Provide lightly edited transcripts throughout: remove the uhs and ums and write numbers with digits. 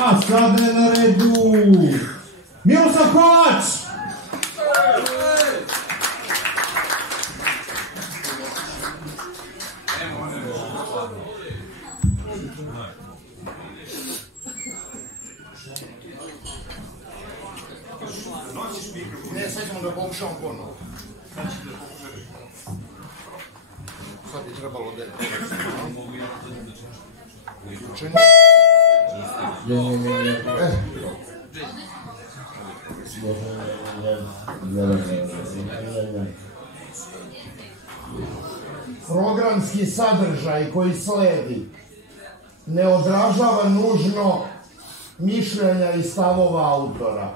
A sada je na redu Miroslav Kovač. Ne, sad ćemo da pokušamo ponovo. Sad je trebalo da je uključeni. Programski sadržaj koji sledi ne odražava nužno mišljenja i stavova autora,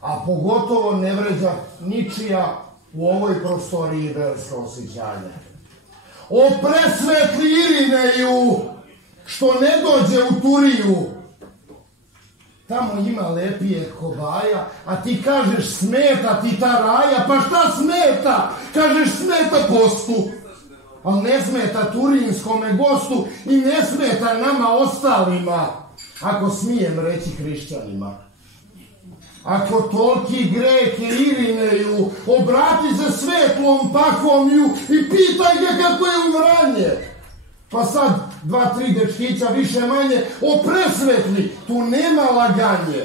a pogotovo ne vređa ničija u ovoj prostoriji verska osjećanja. O presvetli Irineju, što ne dođe u Turiju, tamo ima lepije kobaja, a ti kažeš smeta ti ta raja, pa šta smeta? Kažeš smeta postu, ali ne smeta turinskome gostu i ne smeta nama ostalima, ako smijem reći hrišćanima. Ako toliki greh je Irineju, obrati se svetlom Pahomiju i pitaj ga kako je umranje. Pa sad, 2-3 dečkića više manje, o presvetli, tu nema laganje.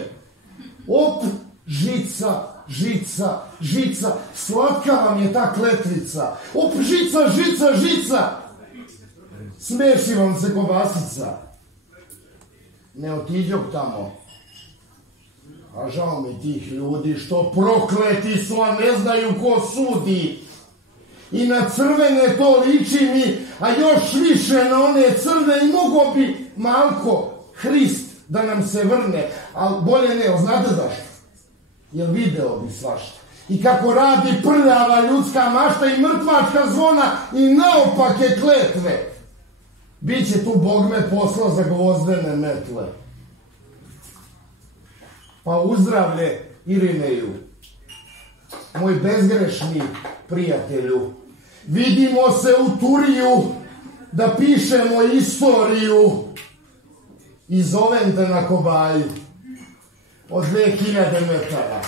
Op, žica, žica, žica, slatka vam je ta kletvica. Op, žica, žica, žica, smeši vam se kobasica. Ne otiđok tamo. A žao mi tih ljudi što prokleti su, a ne znaju ko sudi. I na crvene to liči mi, a još više na one crne i mogo bi malko Hrist da nam se vrne. Ali bolje ne, znate zašto? Jer video bi svašta. I kako radi prljava ljudska mašta i mrtvačka zvona i naopake kletve. Biće tu Bogme posla za gvozdene metle. Pa uzdravlje Irineju, moj bezgrešni prijatelju. Vidimo se u Turiju da pišemo istoriju i zovem te na kobaju od 2000 metara.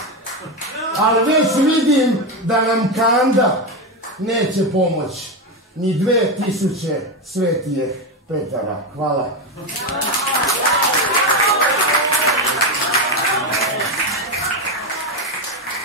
Ali već vidim da nam kanda neće pomoći ni 2000 svetijeh Petara. Hvala.